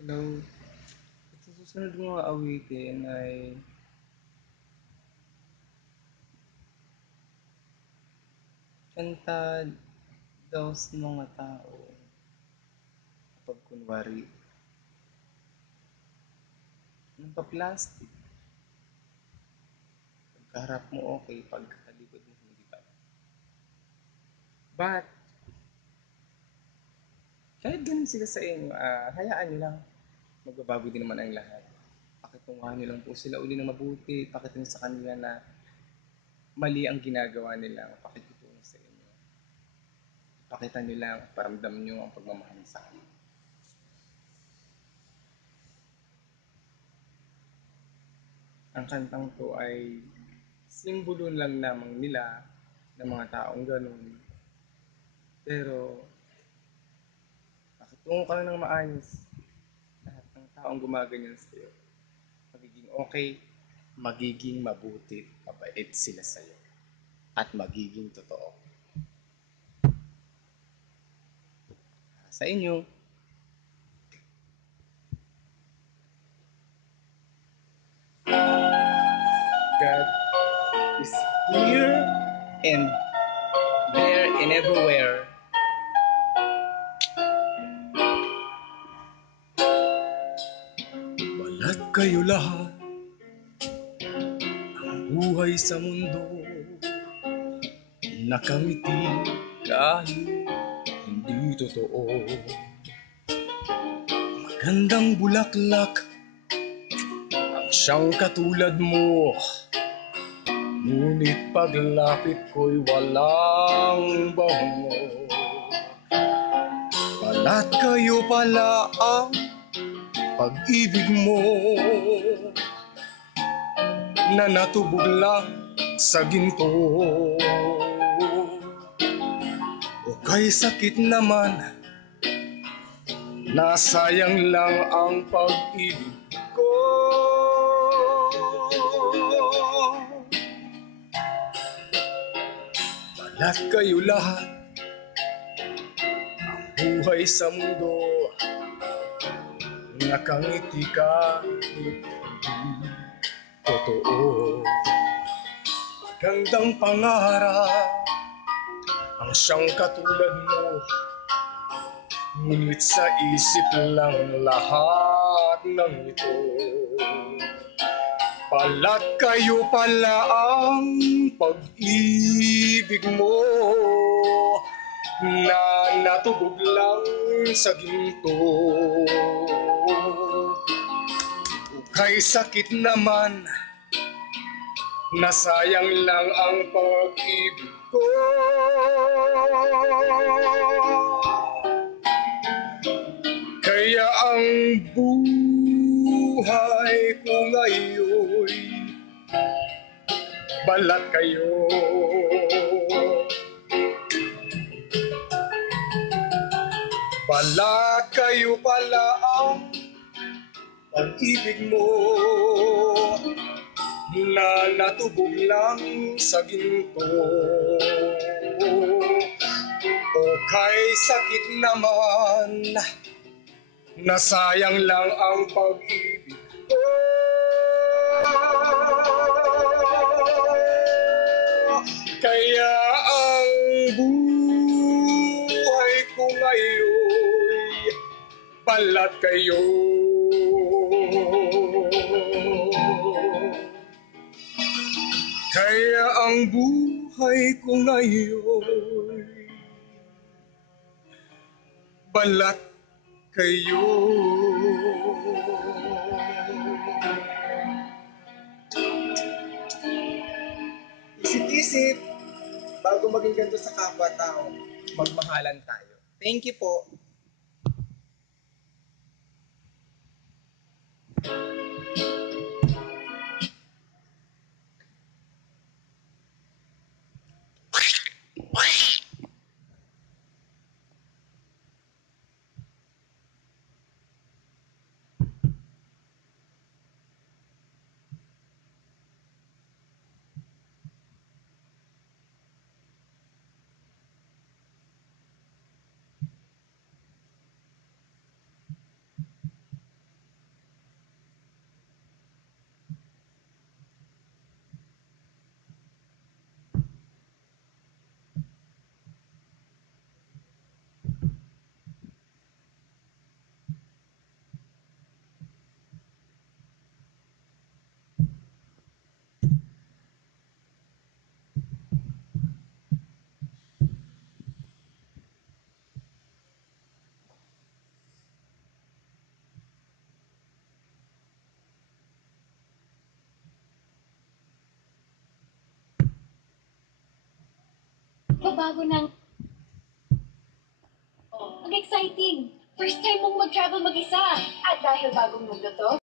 Hello. Ito susunod mga awitin ay kanta daw sa mga tao kapag kunwari ng pa-plastic. Pagkaharap mo okay, pagkalikod mo hindi pa. But, kahit ganun sila sa inyo, hayaan nyo lang. Magbabago din naman ang lahat. Pakitunguhan nyo lang po sila uli ng mabuti. Pakitin sa kanila na mali ang ginagawa nila. Pakitutulong sa inyo. Pakita nyo lang, paramdam nyo ang pagmamahal sa kanila. Ang kantang to ay simbolo lang lamang nila ng mga taong ganun. Pero, pakitungo ka lang ng maayos. Lahat ng taong gumaganyan sa'yo, magiging okay, magiging mabuti, mabait sila sa'yo. At magiging totoo. Sa inyo, God is here and there and everywhere. Balat kayo lahat, ang buhay sa mundo, nakangiti kahit hindi totoo. Magandang bulaklak ang siyang katulad mo, ngunit paglapit ko'y walang bango. Balat kayo pala ang pag-ibig mo, na natubog lang sa ginto. O kay sakit naman, nasayang lang ang pag-ibig ko. Balat kayo lahat, ang buhay sa mundo, nakangiti kahit hindi totoo. Magandang pangarap ang siyang katulad mo, ngunit sa isip lang lahat ng ito. Balat kayo pala ang pag-ibig mo, na natubog lang sa ginto. Kay sakit naman, nasayang lang ang pag-ibig ko. Kaya ang buhay ko ngayon'y balat kayo. Balat kayo pala ang pag-ibig mo, na natubog lang sa ginto. O kay sakit naman, nasayang lang ang pag-ibig ko. Kaya ang buhay ko ngayon'y balat kayo. Kaya ang buhay ko ngayon, balat kayo. Isip-isip, bago maging ganito sa kapwa-tao, magmahalan tayo. Thank you po. Babago ng... Ang exciting! First time mong mag-travel mag-isa. At dahil bagong mundo to,